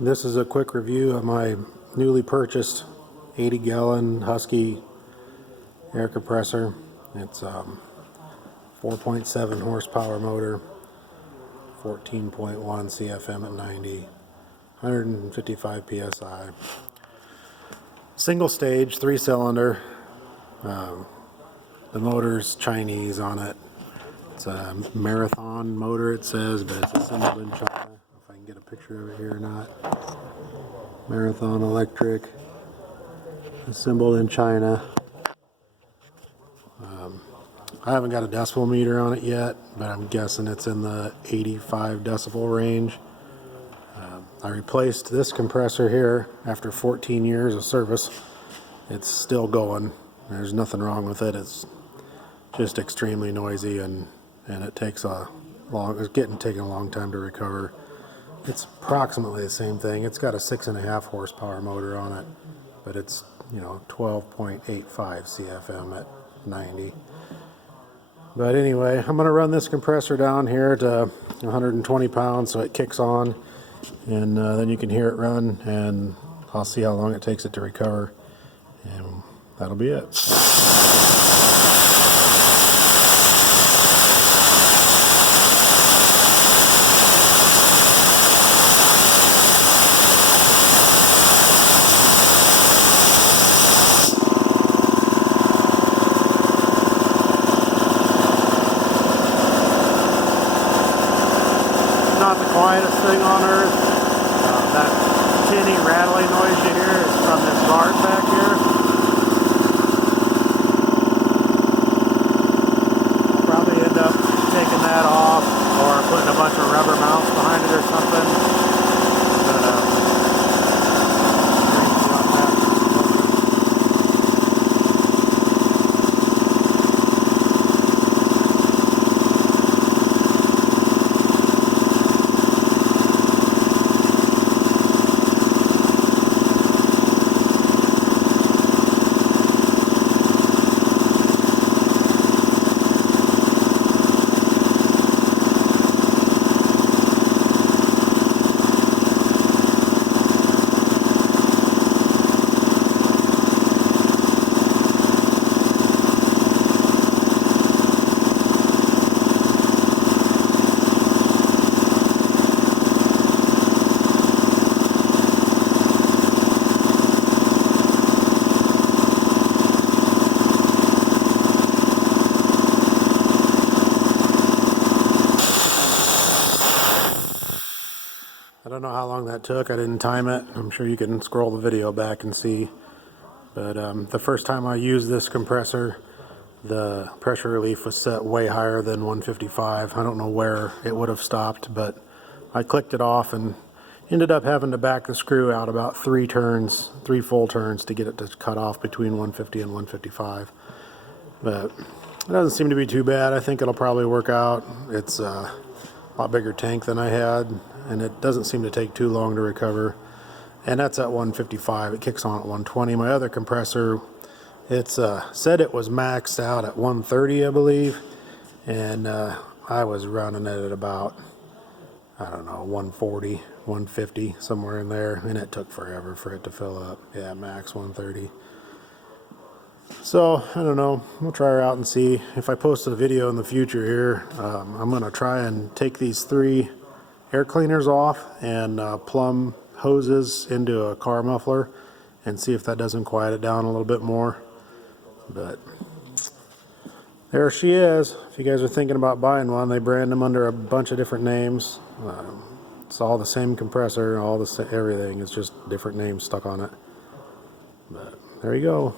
This is a quick review of my newly purchased 80-gallon Husky air compressor. It's 4.7 horsepower motor, 14.1 CFM at 90, 155 psi. Single stage, 3-cylinder. The motor's Chinese on it. It's a marathon motor, it says, but it's assembled in China. If I can get a picture of it here or not. Marathon Electric, assembled in China. I haven't got a decibel meter on it yet, but I'm guessing it's in the 85 decibel range. I replaced this compressor here after 14 years of service. It's still going. There's nothing wrong with it. It's just extremely noisy, and it takes taking a long time to recover. It's approximately the same thing. It's got a 6.5 horsepower motor on it, but it's 12.85 CFM at 90. But anyway, I'm going to run this compressor down here to 120 pounds so it kicks on, and then you can hear it run, and I'll see how long it takes it to recover, and that'll be it. Not the quietest thing on earth. That tinny, rattling noise you hear is from this guard back here. I'll probably end up taking that off or putting a bunch of rubber mounts behind it or something. But, I don't know how long that took. I didn't time it. I'm sure you can scroll the video back and see. But the first time I used this compressor, the pressure relief was set way higher than 155. I don't know where it would have stopped, but I clicked it off and ended up having to back the screw out about 3 full turns to get it to cut off between 150 and 155. But it doesn't seem to be too bad. I think it'll probably work out. It's a lot bigger tank than I had, and it doesn't seem to take too long to recover. And that's at 155. It kicks on at 120. My other compressor, it's said it was maxed out at 130, I believe, and I was running it at about, I don't know, 140, 150, somewhere in there, and it took forever for it to fill up. Yeah, max 130. So I don't know, we'll try her out and see. If I post a video in the future here, I'm going to try and take these 3 air cleaners off and plumb hoses into a car muffler and see if that doesn't quiet it down a little bit more. But there she is. If you guys are thinking about buying one, they brand them under a bunch of different names. It's all the same compressor, everything. It's just different names stuck on it. But there you go.